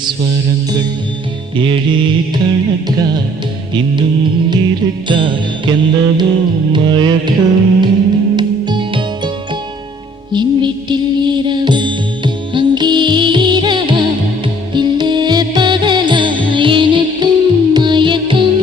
ஸ்வரங்கள் ஏழே கணக்கா இன்னும் இருக்கா என்னவோ மயக்கம் என் வீட்டில் இரவு அங்கே இரவா இல்லை பகலா எனக்கும் மயக்கம்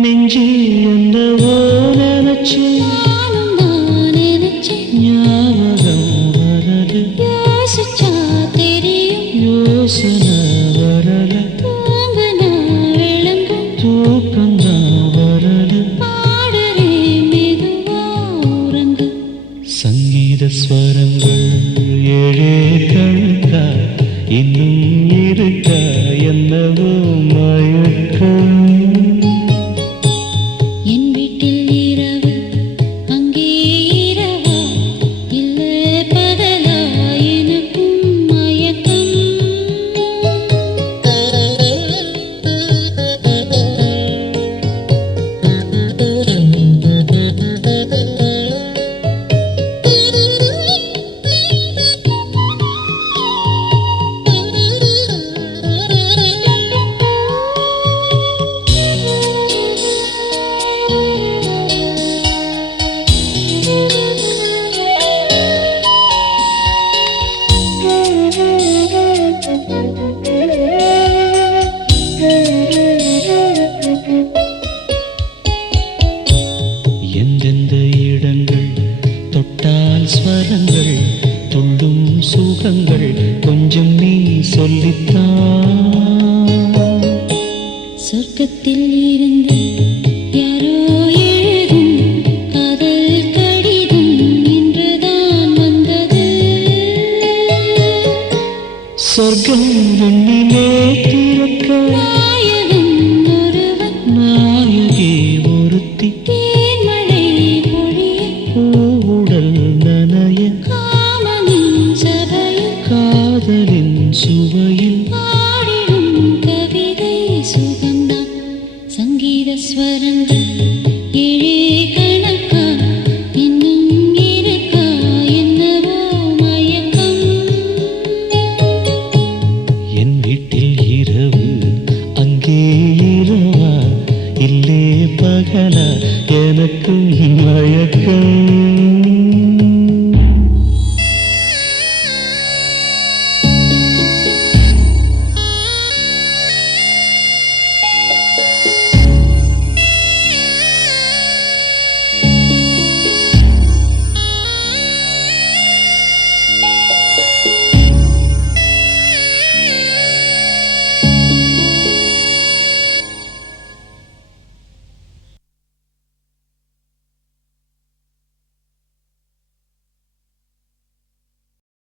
நெஞ்சில் என்னவோ நினைச்சு நானும் நான் நினைச்சேன் ஞாபகம் வரது யோசிச்சா தெரியும் யோசனை வரல தூங்குனா விளங்கும் தூக்கம்தான் வரது பாடுறே மெதுவா உறங்கு சங்கீத ஸ்வரங்கள் ஏழே கணக்கா இன்னும்